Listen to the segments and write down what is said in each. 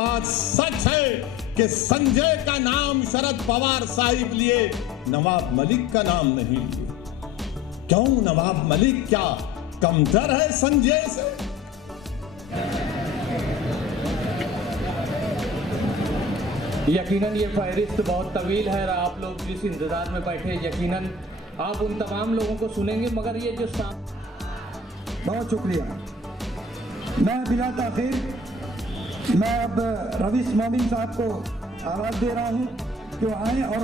बात सच है कि संजय का नाम शरद पवार साहिब लिए, नवाब मलिक का नाम नहीं लिए। क्यों? नवाब मलिक क्या कमतर है संजय से? यकीनन ये फहरिस्त बहुत तवील है। आप लोग जिस इंतजार में बैठे, यकीनन आप उन तमाम लोगों को सुनेंगे, मगर ये जो बहुत शुक्रिया। मैं बिला ताखिर मैं अब रवीश मोमिन साहब को आवाज दे रहा हूं कि वो आए और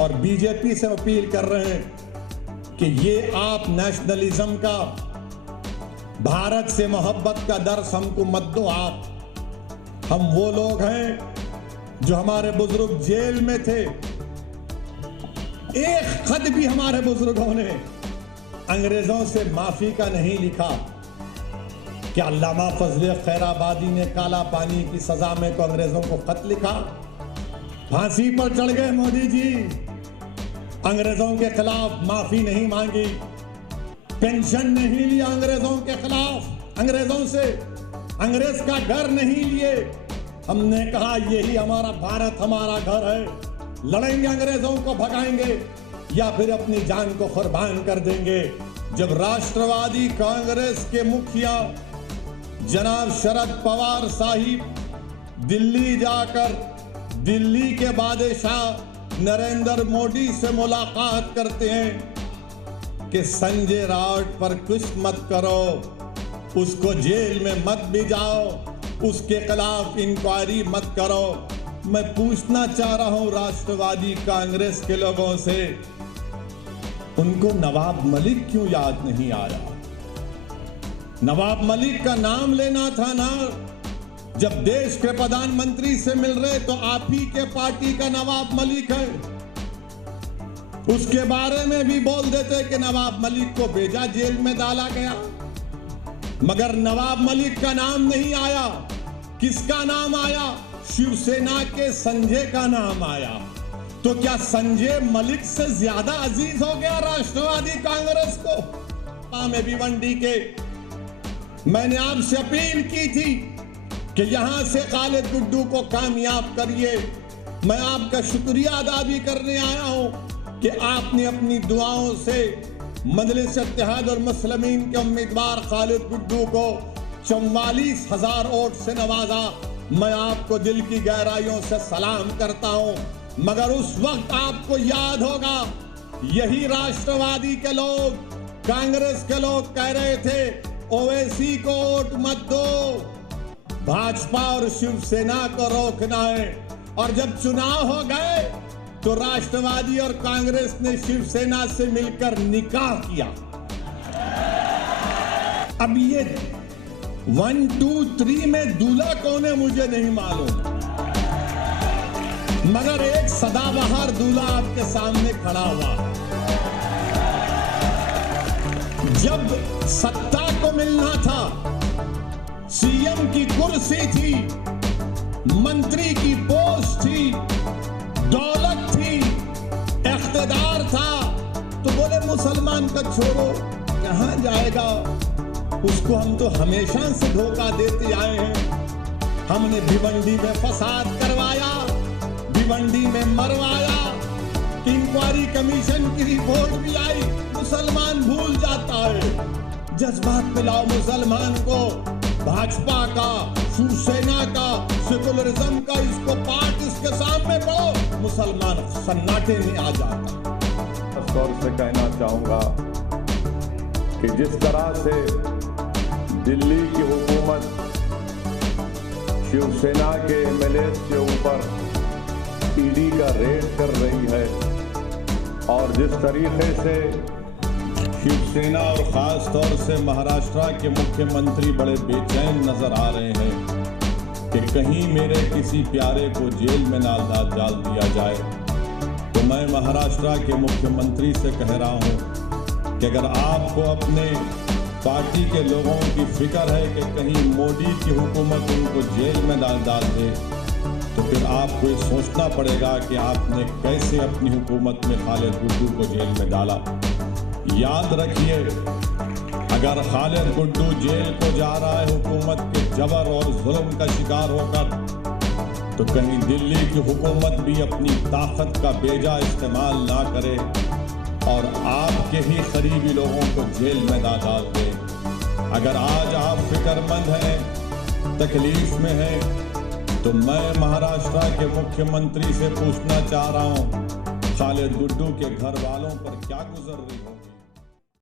और बीजेपी से अपील कर रहे हैं कि ये आप नेशनलिज्म का, भारत से मोहब्बत का दर्स हमको मत दो। आप हम वो लोग हैं जो हमारे बुजुर्ग जेल में थे, एक खत भी हमारे बुजुर्गों ने अंग्रेजों से माफी का नहीं लिखा। क्या अल्लामा फजल खैराबादी ने काला पानी की सजा में तो अंग्रेजों को खत लिखा? फांसी पर चढ़ गए मोदी जी, अंग्रेजों के खिलाफ माफी नहीं मांगी, पेंशन नहीं लिया अंग्रेजों के खिलाफ, अंग्रेजों से अंग्रेज का घर नहीं लिए। हमने कहा यही हमारा भारत, हमारा घर है, लड़ेंगे, अंग्रेजों को भगाएंगे या फिर अपनी जान को कुर्बान कर देंगे। जब राष्ट्रवादी कांग्रेस के मुखिया जनाब शरद पवार साहिब दिल्ली जाकर दिल्ली के बादशाह नरेंद्र मोदी से मुलाकात करते हैं कि संजय राउत पर कुछ मत करो, उसको जेल में मत भिजाओ, उसके खिलाफ इंक्वायरी मत करो। मैं पूछना चाह रहा हूं राष्ट्रवादी कांग्रेस के लोगों से, उनको नवाब मलिक क्यों याद नहीं आ रहा? नवाब मलिक का नाम लेना था ना। जब देश के प्रधानमंत्री से मिल रहे तो आप ही के पार्टी का नवाब मलिक है, उसके बारे में भी बोल देते कि नवाब मलिक को भेजा, जेल में डाला गया, मगर नवाब मलिक का नाम नहीं आया। किसका नाम आया? शिवसेना के संजय का नाम आया। तो क्या संजय मलिक से ज्यादा अजीज हो गया राष्ट्रवादी कांग्रेस को? में भिवंडी के मैंने आपसे अपील की थी कि यहां से खालिद गुड्डू को कामयाब करिए। मैं आपका शुक्रिया अदा भी करने आया हूं कि आपने अपनी दुआओं से मजलिस इत्तेहाद और मुस्लिमीन के उम्मीदवार खालिद गुड्डू को 44,000 वोट से नवाजा। मैं आपको दिल की गहराइयों से सलाम करता हूं, मगर उस वक्त आपको याद होगा यही राष्ट्रवादी के लोग, कांग्रेस के लोग कह रहे थे ओवैसी को वोट मत दो, भाजपा और शिवसेना को रोकना है। और जब चुनाव हो गए तो राष्ट्रवादी और कांग्रेस ने शिवसेना से मिलकर निकाह किया। अब ये 1, 2, 3 में दूल्हा कौन है मुझे नहीं मालूम, मगर एक सदाबहार दूल्हा आपके सामने खड़ा हुआ। जब सत्ता को मिलना था, सीएम की कुर्सी थी, मंत्री की पोस्ट थी, दौलत थी, इख्तिदार था, तो बोले मुसलमान का छोड़ो, कहां जाएगा, उसको हम तो हमेशा से धोखा देते आए हैं। हमने भिवंडी में फसाद करवाया, भिवंडी में मरवाया, इंक्वायरी कमीशन की रिपोर्ट भी आई, मुसलमान भूल जाता है। जज्बात मिलाओ मुसलमान को, भाजपा का, शिवसेना का, सेकुलरिज्म का, इसको पार्ट इसके सामने पड़ो, मुसलमान सन्नाटे में आ जाता। खास तौर से कहना चाहूंगा कि जिस तरह से दिल्ली की हुकूमत शिवसेना के एमएलए के ऊपर ईडी का रेड कर रही है और जिस तरीके से शिवसेना और खास तौर से महाराष्ट्र के मुख्यमंत्री बड़े बेचैन नजर आ रहे हैं कि कहीं मेरे किसी प्यारे को जेल में ना डाल दिया जाए, तो मैं महाराष्ट्र के मुख्यमंत्री से कह रहा हूं कि अगर आपको अपने पार्टी के लोगों की फिक्र है कि कहीं मोदी की हुकूमत उनको जेल में डाल दे, तो फिर आपको ये सोचना पड़ेगा कि आपने कैसे अपनी हुकूमत में खालिद गुड्डू को जेल में डाला। याद रखिए, अगर खालिद गुड्डू जेल को जा रहा है हुकूमत के जबर और जुल्म का शिकार होकर, तो कहीं दिल्ली की हुकूमत भी अपनी ताकत का बेजा इस्तेमाल ना करे और आपके ही करीबी लोगों को जेल में ना डाल दे। अगर आज आप फिक्रमंद हैं, तकलीफ में हैं, तो मैं महाराष्ट्र के मुख्यमंत्री से पूछना चाह रहा हूं, खालिद गुड्डू के घर वालों पर क्या गुजर रही होगी।